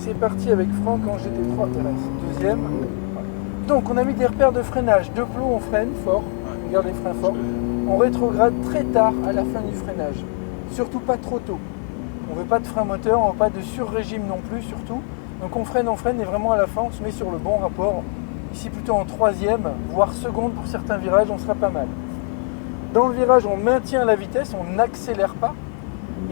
c'est parti avec Franck en GT3 RS. Deuxième. Donc on a mis des repères de freinage. De plomb, on freine fort. On garde les freins forts. On rétrograde très tard à la fin du freinage. Surtout pas trop tôt. On veut pas de frein moteur, on veut pas de sur-régime non plus surtout. Donc on freine et vraiment à la fin on se met sur le bon rapport. Ici plutôt en troisième, voire seconde pour certains virages, on sera pas mal. Dans le virage, on maintient la vitesse, on n'accélère pas.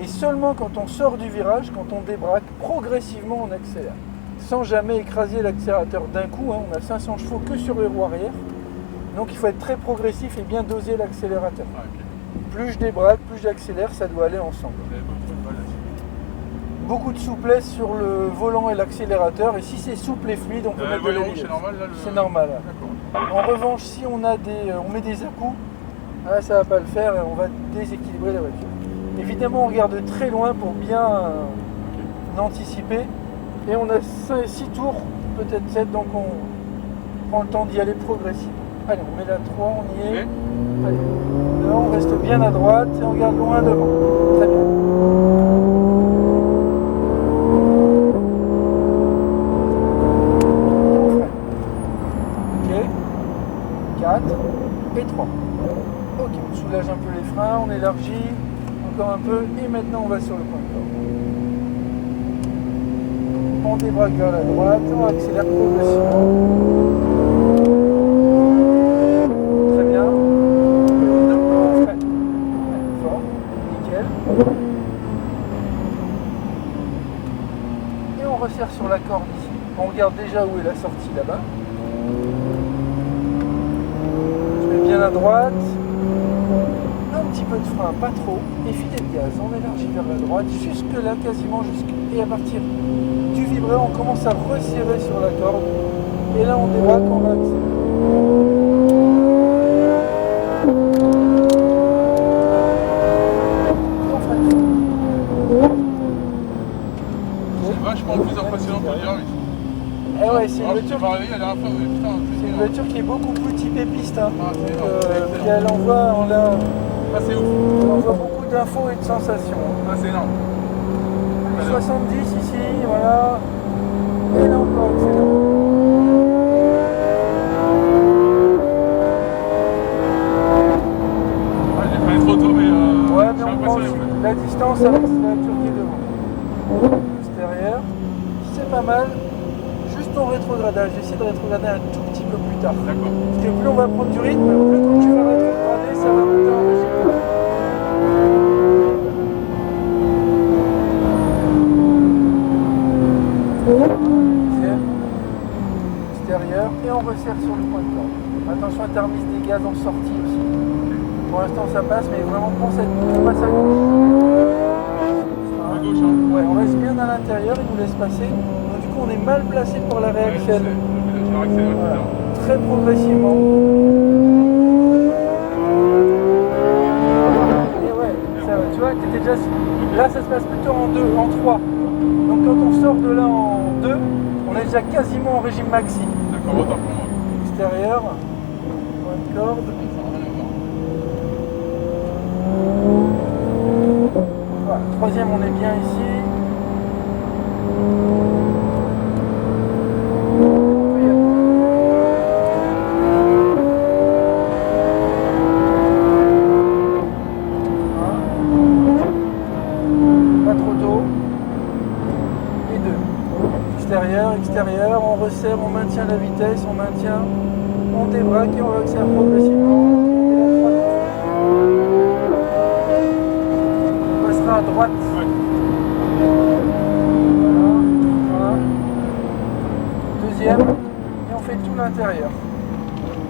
Et seulement quand on sort du virage, quand on débraque, progressivement on accélère. Sans jamais écraser l'accélérateur d'un coup, hein. On a 500 chevaux que sur les roues arrière. Donc il faut être très progressif et bien doser l'accélérateur. Plus je débraque, plus j'accélère, ça doit aller ensemble. Beaucoup de souplesse sur le volant et l'accélérateur. Et si c'est souple et fluide, on peut mettre de l'air. C'est normal. En revanche, si on met des à-coups, là, ça ne va pas le faire et on va déséquilibrer la voiture. Évidemment, on regarde très loin pour bien anticiper. Et on a 6 tours, peut-être 7, donc on prend le temps d'y aller progressivement. Allez, on met la 3, on y est. Allez. Là, on reste bien à droite et on regarde loin devant. Très bien. Ok. 4 et 3. Ok, on soulage un peu les freins, on élargit encore un peu et maintenant on va sur le point de corde. On débraque vers la droite, on accélère progressivement. Très bien. On freine. Fort. Nickel. Et on resserre sur la corde ici. On regarde déjà où est la sortie là-bas. Je mets bien à droite. Un petit peu de frein, pas trop. Et filet de gaz. On élargit vers la droite. Jusque là, quasiment jusque. Et à partir du vibreur, on commence à resserrer sur la corde. Et là, on débraque, on va accélérer. C'est vachement plus impressionnant pour dire. Eh ouais, c'est une voiture qui est beaucoup plus typée piste. Hein. Puis elle envoie, c'est ouf. Elle envoie beaucoup d'infos et de sensations. Ah, c'est énorme. 70 ici, voilà. Et là encore, excellent. J'ai pas trop tôt, mais ouais, mais on prend la distance avec la voiture qui est devant. Extérieur, c'est pas mal. Juste ton rétrogradage, j'essaie de rétrograder un tout petit peu plus tard. D'accord. Parce que plus on va prendre du rythme, plus quand tu vas rétrograder, ça va monter en régime. Extérieur et on resserre sur le point de corde. Attention à ta remise des gaz en sortie aussi. Pour l'instant ça passe, mais vraiment pense à passe à gauche. À gauche, hein. Ouais, on reste bien à l'intérieur, il nous laisse passer. Donc du coup on est mal placé pour la réaction. Voilà. Très progressivement. Et ouais, ça va, tu vois, t'étais déjà. Là ça se passe plutôt en 2, en 3. Donc quand on sort de là en 2, on est déjà quasiment en régime maxi. D'accord, autant pour moi. Extérieur, point de corde. Voilà, troisième, on est bien ici. Pas trop tôt. Et 2. Extérieur, on resserre, on maintient la vitesse, on débraque et on accélère progressivement. On passera à droite. Ouais. Voilà. Deuxième, et on fait tout l'intérieur.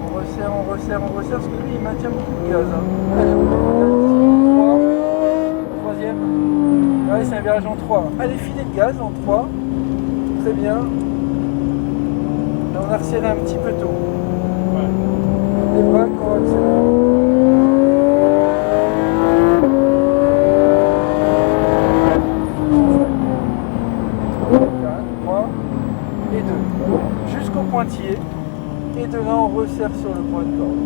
On resserre, parce que lui il maintient beaucoup de gaz. Hein. Allez, on met le gaz ici. 3. Troisième. Allez, c'est un virage en 3. Allez, filet de gaz en 3. Très bien. Là, on a resserré un petit peu tôt. Ouais. Les braques, on va accélérer. 4, 3 et 2. Jusqu'au pointillé. Et de là, on resserre sur le point de corde.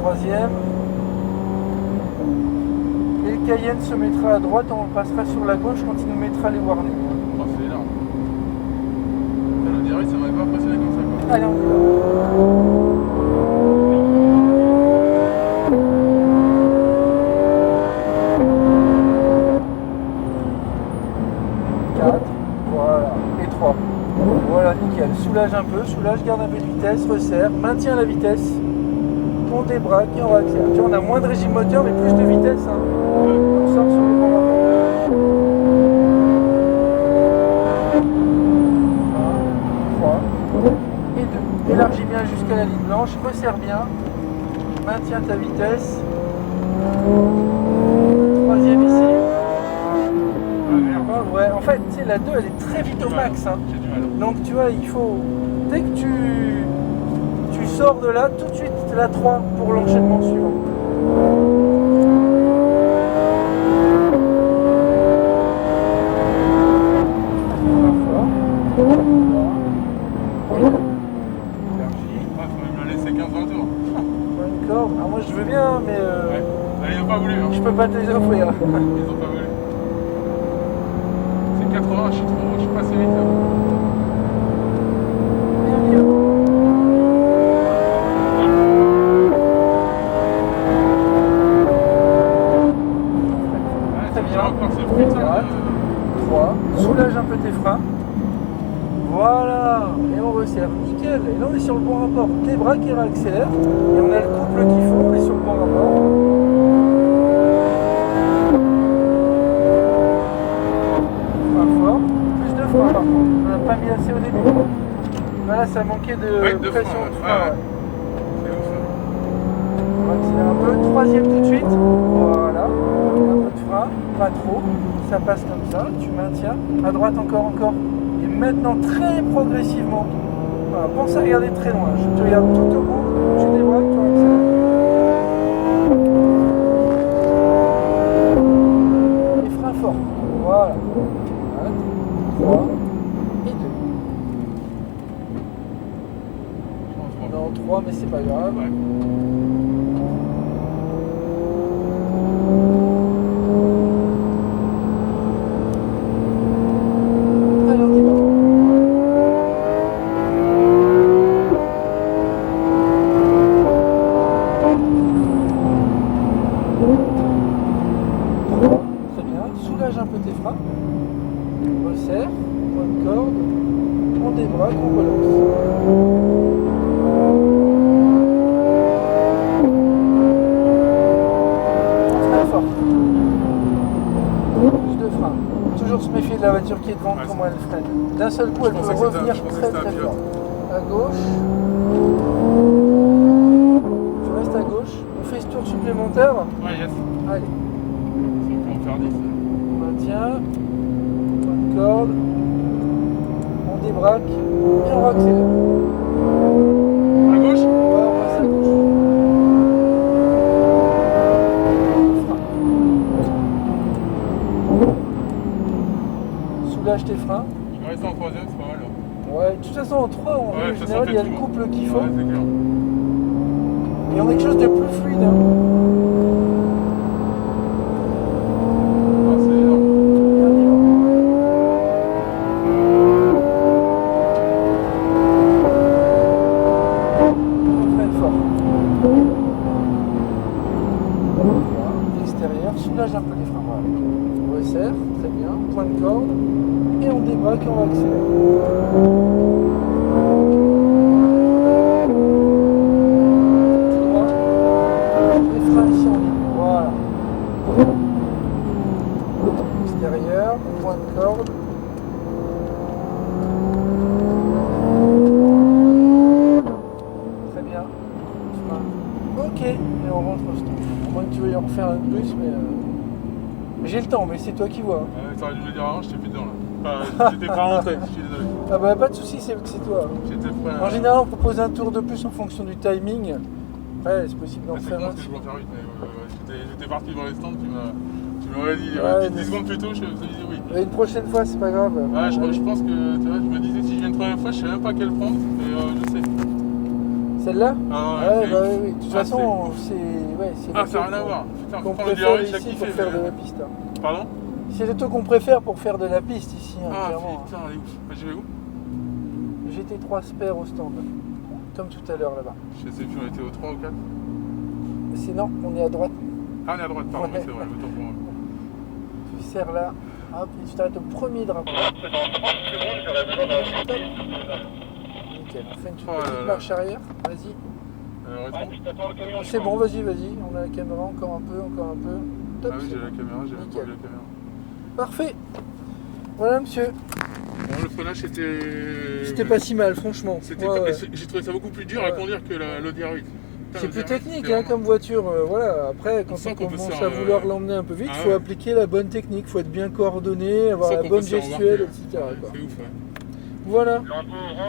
Troisième. Et le Cayenne se mettra à droite, on le passera sur la gauche quand il nous mettra les warnings. Paris, ça m'avait pas impressionné comme ça, quoi. Allez, on y va. 4, voilà, et 3. Voilà, nickel. Soulage un peu, soulage, garde un peu de vitesse, resserre, maintient la vitesse, on débraque et on accélère. Tu vois, on a moins de régime moteur, mais plus de vitesse. Hein. On sort sur le bon rapport. 1, 3 et 2. Élargis bien jusqu'à la ligne blanche, resserre bien, maintiens ta vitesse. Troisième ici. Ouais, en fait, tu sais, la 2 elle est très vite au max. Hein. Donc tu vois, il faut. Dès que tu sors de là, tout de suite la 3 pour l'enchaînement suivant. Faut me laisser 15-20 tours. Une corde. Alors moi je veux bien, mais Ouais. Là, ils n'ont pas voulu. Hein. je peux pas te les offrir. Ils ont pas voulu. C'est 80, je suis pas assez vite. Là. Et on y va. Très bien. Encore, c'est putain. 3. Soulage un peu tes freins. Voilà. Et on resserre. Nickel. Et là on est sur le bon rapport. Débraque et réaccélère. Et on a le couple qu'il faut. On est sur le bon rapport. Plus de frein par contre, on n'a pas mis assez au début. Voilà, ça manquait de pression de frein. On va accélérer un peu, troisième tout de suite. Voilà, un peu de frein, pas trop. Ça passe comme ça, tu maintiens. À droite encore. Et maintenant très progressivement. Voilà, pense à regarder très loin. Je te regarde tout au bout, tu débraques, tu accélères. Les freins forts. Voilà. 3 et 2. Non, 3, mais c'est pas grave. Ouais. Allez, on y va. Très bien. Soulage un peu tes freins. Resserre. Bonne corde. On débraque, on relance. Frein fort. Plus de frein. Toujours se méfier de la voiture qui est devant, comment elle freine. D'un seul coup, elle peut revenir très fort. À gauche. Tu restes à gauche. On fait ce tour supplémentaire. Ouais, yes. Allez. C'est pour en faire 10. On maintient. Bonne corde. On débraque. Et on accélère. À gauche? Ouais, on passe à gauche. Frein. Soulage tes freins. Je vais rester en troisième, c'est pas mal. Là. Ouais, de toute façon, en 3, en Ouais, règle ça générale, il y a le fait couple qu'il faut. Ouais, c'est clair. Et on a quelque chose de plus fluide. Hein. Ah, c'est énorme. Et on y va. On freine fort. Voilà. Extérieur, soulage un peu les freins. Voilà. On resserre, très bien. Point de corde. Et on débraque et on va accélérer. Extérieur, point de corde. Très bien. Ok, et on rentre au stop. À moins que tu veuilles en refaire un de plus, mais j'ai le temps, mais c'est toi qui vois. Ouais, t'aurais dû me le dire avant, j'étais plus dedans là. Enfin, j'étais pas rentré, je suis désolé. Ah bah pas de soucis, c'est toi. J'étais prêt. En général, on propose un tour de plus en fonction du timing. Après, c'est possible d'en C'est faire con un. parce que je voulais en faire 8, mais j'étais parti dans les stands, tu m'aurais dit Ouais, 10 secondes plus tôt, je me suis dit oui. Une prochaine fois, c'est pas grave. Ouais, je pense que, tu vois, je me disais si je viens une première fois, je sais même pas quelle prendre, mais je sais. Celle-là? Ah ouais, c'est bah ouf. oui. De toute façon, c'est. Ouais, c'est Ah, ça n'a rien à voir. Putain, qu'on pourtant le préfère DRS, j'ai ici kiffé. pour faire mais- de la piste. Hein. Pardon? C'est le taux qu'on préfère pour faire de la piste ici, hein, Ah clairement. putain, elle est ouf. Bah, je vais où? GT3 Spare au stand. Comme tout à l'heure là-bas. Je sais plus, on était au 3 ou 4. C'est non, on est à droite. Ah, on est à droite, pardon, Ouais. oui, c'est vrai, autant pour moi. Tu serres là, hop, et tu t'arrêtes au premier drapeau. Dans 30 secondes, j'aurai besoin d'un Nickel, on fait une Oh là petite là. marche arrière, vas-y. Rétro. Je t'attends le camion. C'est bon, vas-y, on a la caméra, encore un peu, encore un peu. Top, Ah oui, c'est j'ai la bon. caméra, j'ai même pas Nickel. vu la caméra. Parfait. Voilà monsieur, Bon, le freinage c'était pas si mal franchement. C'était Ouais, pas- ouais. J'ai trouvé ça beaucoup plus dur à Ouais. conduire que l'Audi R8. C'est plus technique c'est hein, comme voiture, voilà. Après, quand sent on qu'on peut commence se à faire, vouloir l'emmener un peu vite, il ah faut ouais. appliquer la bonne technique, il faut être bien coordonné, avoir on sent la qu'on bonne peut se faire gestuelle, embarquer. etc. Ouais, quoi. c'est ouf, ouais. Voilà. Drapeau orange.